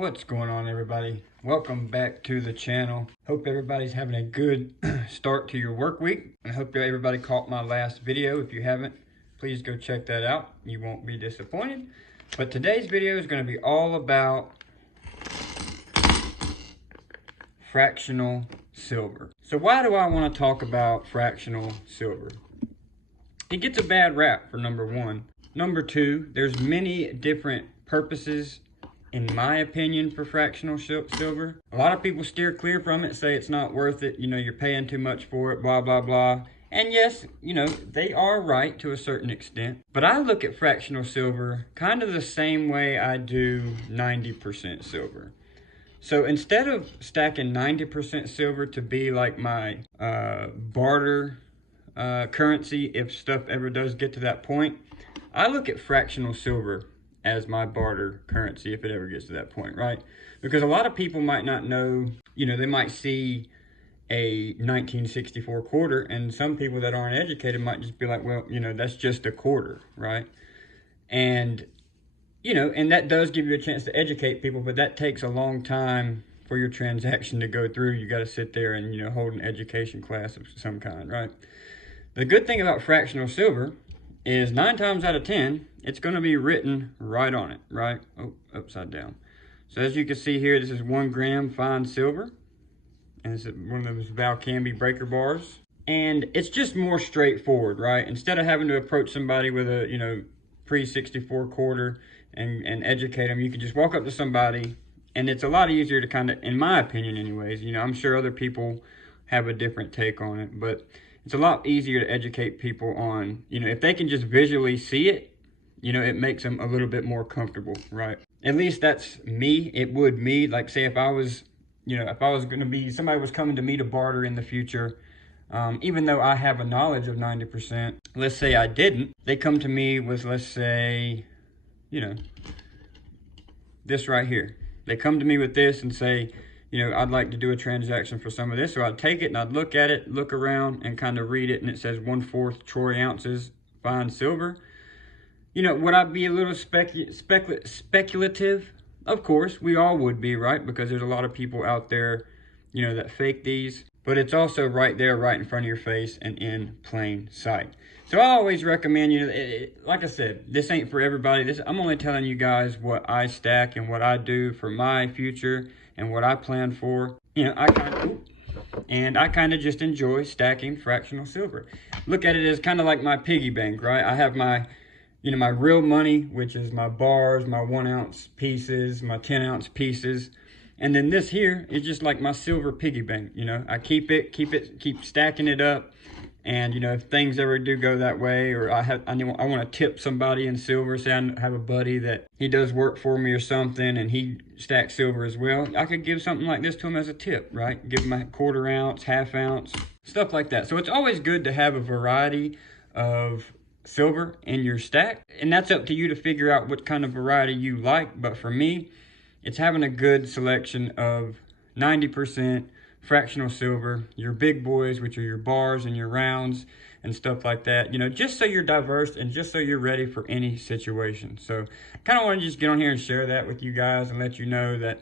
What's going on, everybody? Welcome back to the channel. Hope everybody's having a good start to your work week. I hope everybody caught my last video. If you haven't, please go check that out. You won't be disappointed. But today's video is going to be all about fractional silver. So why do I want to talk about fractional silver? It gets a bad rap, for number one. Number two, there's many different purposes, in my opinion, for fractional silver. A lot of people steer clear from it, say it's not worth it, you're paying too much for it, blah, blah, blah. And yes, they are right to a certain extent. But I look at fractional silver kind of the same way I do 90% silver. So instead of stacking 90% silver to be like my barter currency, if stuff ever does get to that point, I look at fractional silver as my barter currency if it ever gets to that point, right? Because a lot of people might not know, they might see a 1964 quarter, and some people that aren't educated might just be like, well, that's just a quarter, right? And, and that does give you a chance to educate people, but that takes a long time for your transaction to go through. You got to sit there and, hold an education class of some kind, right? The good thing about fractional silver is 9 times out of 10, it's going to be written right on it, right? Oh, upside down. So as you can see here, this is 1 gram fine silver. And it's one of those Valcambi breaker bars. And it's just more straightforward, right? Instead of having to approach somebody with a, pre-64 quarter and educate them, you can just walk up to somebody, and it's a lot easier to kind of, in my opinion anyways, I'm sure other people have a different take on it, but it's a lot easier to educate people on, if they can just visually see it, it makes them a little bit more comfortable, right? At least that's me. It would me. Like, say if I was, if I was going to be, somebody was coming to me to barter in the future, even though I have a knowledge of 90%, let's say I didn't, they come to me with, let's say, this right here. They come to me with this and say, I'd like to do a transaction for some of this. So I'd take it and I'd look at it, look around and kind of read it. And it says 1/4 troy ounces fine silver. Would I be a little speculative? Of course, we all would be, right? Because there's a lot of people out there, that fake these. But it's also right there, right in front of your face and in plain sight. So I always recommend, like I said, this ain't for everybody. I'm only telling you guys what I stack and what I do for my future and what I plan for. I kind of just enjoy stacking fractional silver. Look at it as kind of like my piggy bank, right? I have my, my real money, which is my bars, my 1 ounce pieces, my 10 ounce pieces. And then this here is just like my silver piggy bank. I keep stacking it up. And, if things ever do go that way, or I want to tip somebody in silver, say I have a buddy that he does work for me or something, and he stacks silver as well, I could give something like this to him as a tip, right? Give him a 1/4 ounce, 1/2 ounce, stuff like that. So it's always good to have a variety of silver in your stack, and that's up to you to figure out what kind of variety you like. But for me, it's having a good selection of 90% fractional silver, your big boys, which are your bars and your rounds and stuff like that, just so you're diverse and just so you're ready for any situation. So kind of want to just get on here and share that with you guys and let you know that,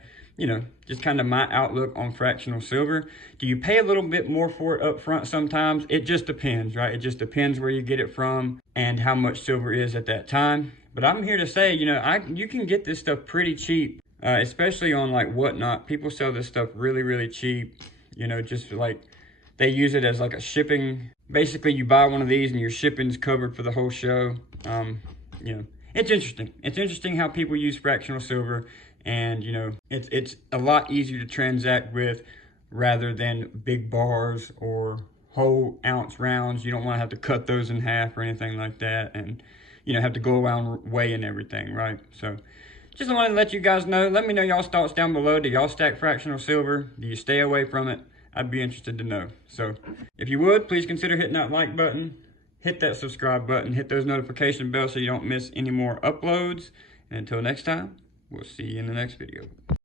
just kind of my outlook on fractional silver. Do you pay a little bit more for it up front sometimes? It just depends, right? It just depends where you get it from and how much silver is at that time. But I'm here to say, you can get this stuff pretty cheap. Especially on like Whatnot. People sell this stuff really, really cheap. Just like they use it as like a shipping. Basically, you buy one of these and your shipping's covered for the whole show. It's interesting. It's interesting how people use fractional silver, and it's a lot easier to transact with rather than big bars or whole ounce rounds. You don't want to have to cut those in half or anything like that, and have to go around weighing everything, right? So just wanted to let you guys know. Let me know y'all's thoughts down below. Do y'all stack fractional silver? Do you stay away from it? I'd be interested to know. So if you would, please consider hitting that like button, hit that subscribe button, hit those notification bells so you don't miss any more uploads. And until next time, we'll see you in the next video.